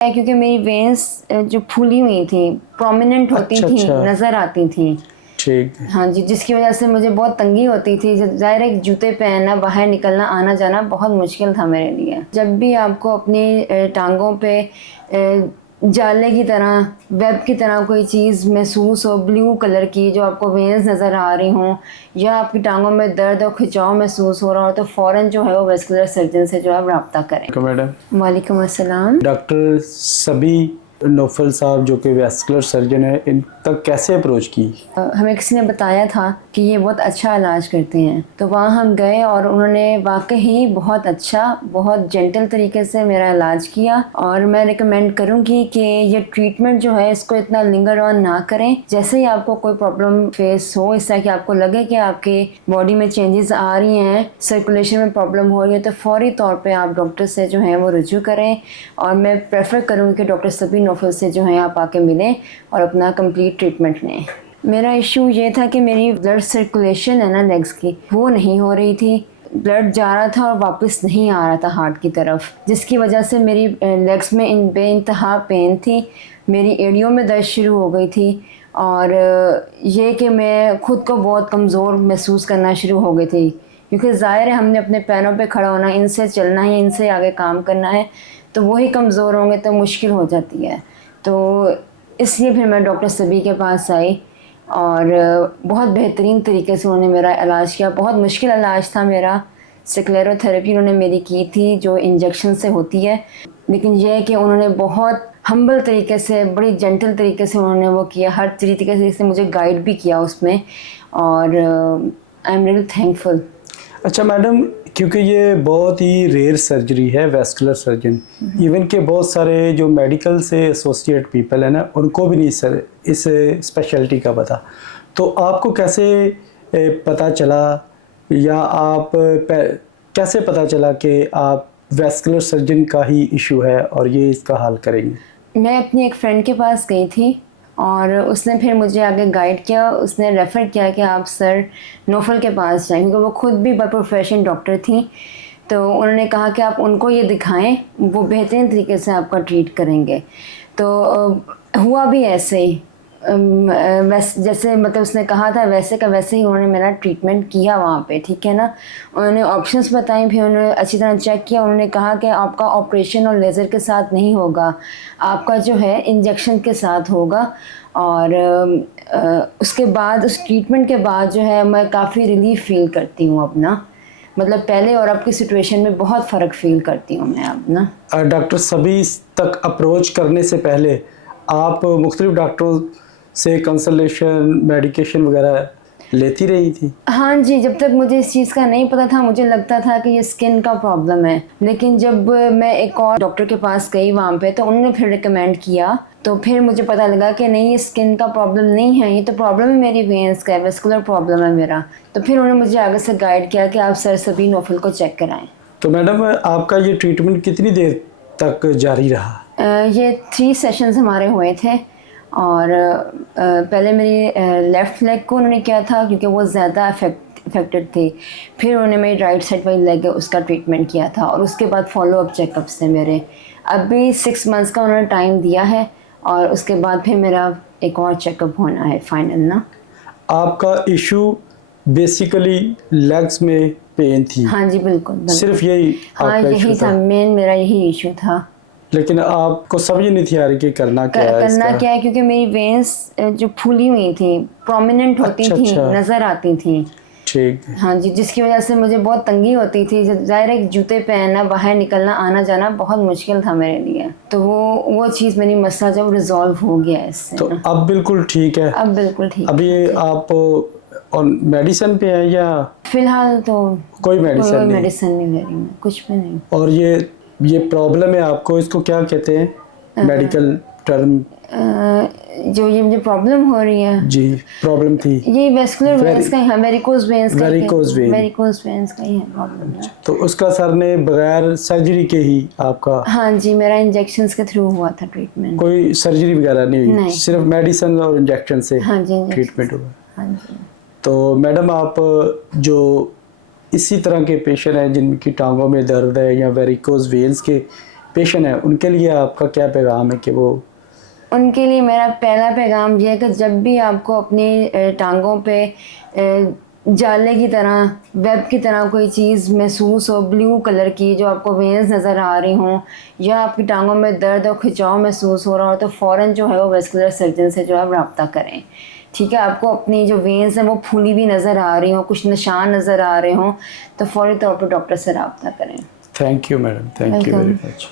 क्योंकि मेरी वेन्स जो फूली हुई थी, प्रोमिनेंट होती थी, नज़र आती थी। ठीक। हाँ जी, जिसकी वजह से मुझे बहुत तंगी होती थी। ज़ाहिर है जूते पहनना, बाहर निकलना, आना जाना बहुत मुश्किल था मेरे लिए। जब भी आपको अपनी टांगों पे जाले की तरह, वेब की तरह कोई चीज़ महसूस हो, ब्लू कलर की, जो आपको वेन्स नज़र आ रही हों, या आपकी टांगों में दर्द और खिंचाव महसूस हो रहा हो, तो फ़ौरन जो है वो वेस्कुलर सर्जन से जो है रब्ता करें। मैडम। वालेकुम अस्सलाम। डॉक्टर सभी नौफल साहब जो कि वेस्कुलर सर्जन है, इन तक कैसे अप्रोच की? हमें किसी ने बताया था कि ये बहुत अच्छा इलाज करते हैं, तो वहाँ हम गए और उन्होंने वाकई बहुत अच्छा, बहुत जेंटल तरीके से मेरा इलाज किया। और मैं रिकमेंड करूँगी कि ये ट्रीटमेंट जो है इसको इतना लिंगर ऑन ना करें। जैसे ही आपको कोई प्रॉब्लम फेस हो, इस तरह कि आपको लगे कि आपके बॉडी में चेंजेस आ रही हैं, सर्कुलेशन में प्रॉब्लम हो रही है, तो फौरी तौर पर आप डॉक्टर से जो है वो रुजू करें। और मैं प्रेफर करूँगी कि डॉक्टर सभी नौफल से जो है आप आके मिलें और अपना कंप्लीट ट्रीटमेंट लें। मेरा इशू ये था कि मेरी ब्लड सर्कुलेशन है ना लेग्स की, वो नहीं हो रही थी। ब्लड जा रहा था और वापस नहीं आ रहा था हार्ट की तरफ, जिसकी वजह से मेरी लेग्स में बेइंतहा पेन थी। मेरी एड़ियों में दर्द शुरू हो गई थी और ये कि मैं ख़ुद को बहुत कमज़ोर महसूस करना शुरू हो गई थी, क्योंकि ज़ाहिर है हमने अपने पैरों पे खड़ा होना, इनसे चलना है, इनसे आगे काम करना है, तो वही कमज़ोर होंगे तो मुश्किल हो जाती है। तो इसलिए फिर मैं डॉक्टर सभी के पास आई और बहुत बेहतरीन तरीके से उन्होंने मेरा इलाज किया। बहुत मुश्किल इलाज था मेरा। स्क्लेरोथेरेपी उन्होंने मेरी की थी जो इंजेक्शन से होती है, लेकिन यह है कि उन्होंने बहुत हम्बल तरीके से, बड़ी जेंटल तरीके से उन्होंने वो किया, हर तरीके से मुझे गाइड भी किया उसमें, और आई एम रियली थैंकफुल। अच्छा मैडम, क्योंकि ये बहुत ही रेयर सर्जरी है वेस्कुलर सर्जन, इवन के बहुत सारे जो मेडिकल से एसोसिएट पीपल है ना, उनको भी नहीं सर इस स्पेशलिटी का पता। तो आपको कैसे पता चला, या आप कैसे पता चला कि आप वेस्कुलर सर्जन का ही इशू है और ये इसका हल करेंगे? मैं अपनी एक फ्रेंड के पास गई थी और उसने फिर मुझे आगे गाइड किया। उसने रेफ़र किया कि आप सर नौफल के पास जाएं, क्योंकि वो खुद भी बाय प्रोफेशन डॉक्टर थी। तो उन्होंने कहा कि आप उनको ये दिखाएं, वो बेहतरीन तरीके से आपका ट्रीट करेंगे। तो हुआ भी ऐसे ही, वैसे जैसे मतलब उसने कहा था वैसे का वैसे ही उन्होंने मेरा ट्रीटमेंट किया वहाँ पे, ठीक है ना। उन्होंने ऑप्शंस बताई, फिर उन्होंने अच्छी तरह चेक किया। उन्होंने कहा कि आपका ऑपरेशन और लेज़र के साथ नहीं होगा, आपका जो है इंजेक्शन के साथ होगा। और उसके बाद, उस ट्रीटमेंट के बाद जो है मैं काफ़ी रिलीफ फील करती हूँ अपना, मतलब पहले और अब की सिचुएशन में बहुत फ़र्क फील करती हूँ मैं अब ना। डॉक्टर सभी तक अप्रोच करने से पहले आप मुख्तलिफ डॉक्टरों से कंसल्टेशन, मेडिकेशन वगैरह लेती रही थी? हाँ जी, जब तक मुझे इस चीज़ का नहीं पता था, मुझे लगता था कि ये स्किन का प्रॉब्लम है। लेकिन जब मैं एक और डॉक्टर के पास गई वहाँ पे, तो उन्होंने फिर रिकमेंड किया, तो फिर मुझे पता लगा कि नहीं, ये स्किन का प्रॉब्लम नहीं है, ये तो प्रॉब्लम है मेरी वेन्स का, वेस्कुलर प्रॉब्लम है मेरा। तो फिर उन्होंने मुझे आगे से गाइड किया कि आप सर सभी नौफल को चेक कराएँ। तो मैडम, आपका ये ट्रीटमेंट कितनी देर तक जारी रहा? ये 3 सेशंस हमारे हुए थे। और पहले मेरी लेफ़्ट लेग को उन्होंने किया था, क्योंकि वो ज़्यादा अफेक्टेड थी। फिर उन्होंने मेरी राइट साइड वाली लेग है उसका ट्रीटमेंट किया था, और उसके बाद फॉलो अप चेकअप्स थे मेरे। अभी 6 मंथ्स का उन्होंने टाइम दिया है, और उसके बाद फिर मेरा एक और चेकअप होना है फाइनल ना। आपका इशू बेसिकली लेग्स में पेन थी? हाँ जी, बिल्कुल। सिर्फ यही? हाँ, यही था मेन, मेरा यही इशू था। लेकिन आपको समझ नहीं थी आ रही कि करना क्या है इसका? क्या है, क्योंकि मेरी वेन्स जो फूली हुई थी, प्रोमिनेंट होती थी, नज़र आती थी। ठीक। हाँ जी, जिसकी वजह से मुझे बहुत तंगी होती थी। ज़ाहिर है जूते पहनना, बाहर निकलना, आना जाना बहुत मुश्किल था मेरे लिए। तो वो चीज़, मेरी मसला जब रिजॉल्व हो गया इससे। तो अब बिल्कुल ठीक है? अब बिल्कुल ठीक है। अभी आप और मेडिसिन पे हैं या? फिलहाल तो कोई मेडिसिन नहीं ले रही मैं, कुछ भी नहीं। और ये प्रॉब्लम है आपको, इसको क्या कहते हैं मेडिकल टर्म? जो ये मुझे प्रॉब्लम हो रही है जी, प्रॉब्लम थी ये वेस्कुलर वेन्स का ही है, वेरिकोज वेन्स का ही है प्रॉब्लम है। तो उसका सर ने बगैर सर्जरी के ही आपका? हाँ जी, मेरा इंजेक्शंस के थ्रू हुआ था ट्रीटमेंट। कोई सर्जरी वगैरह नहीं हुई? नहीं। सिर्फ मेडिसिन और इंजेक्शन से? हाँ जी, ट्रीटमेंट हुआ। हाँ जी। तो मैडम, आप जो इसी तरह के पेशेंट हैं जिनकी टांगों में दर्द है या वेरिकोज वेन्स के पेशेंट हैं उनके लिए आपका क्या पैगाम है कि वो उनके लिए मेरा पहला पैगाम ये है कि जब भी आपको अपनी टांगों पे जाले की तरह, वेब की तरह कोई चीज़ महसूस हो ब्लू कलर की, जो आपको वेन्स नज़र आ रही हों, या आपकी टांगों में दर्द और खिंचाव महसूस हो रहा हो, तो फ़ौरन जो है वो वेस्कुलर सर्जन से जो है रब्ता करें। ठीक है, आपको अपनी जो वेन्स हैं वो फूली भी नज़र आ रही हों, कुछ निशान नज़र आ रहे हों, तो फ़ौरी तौर पर डॉक्टर से रब्ता करें। Thank you madam, thank you very Welcome. Much.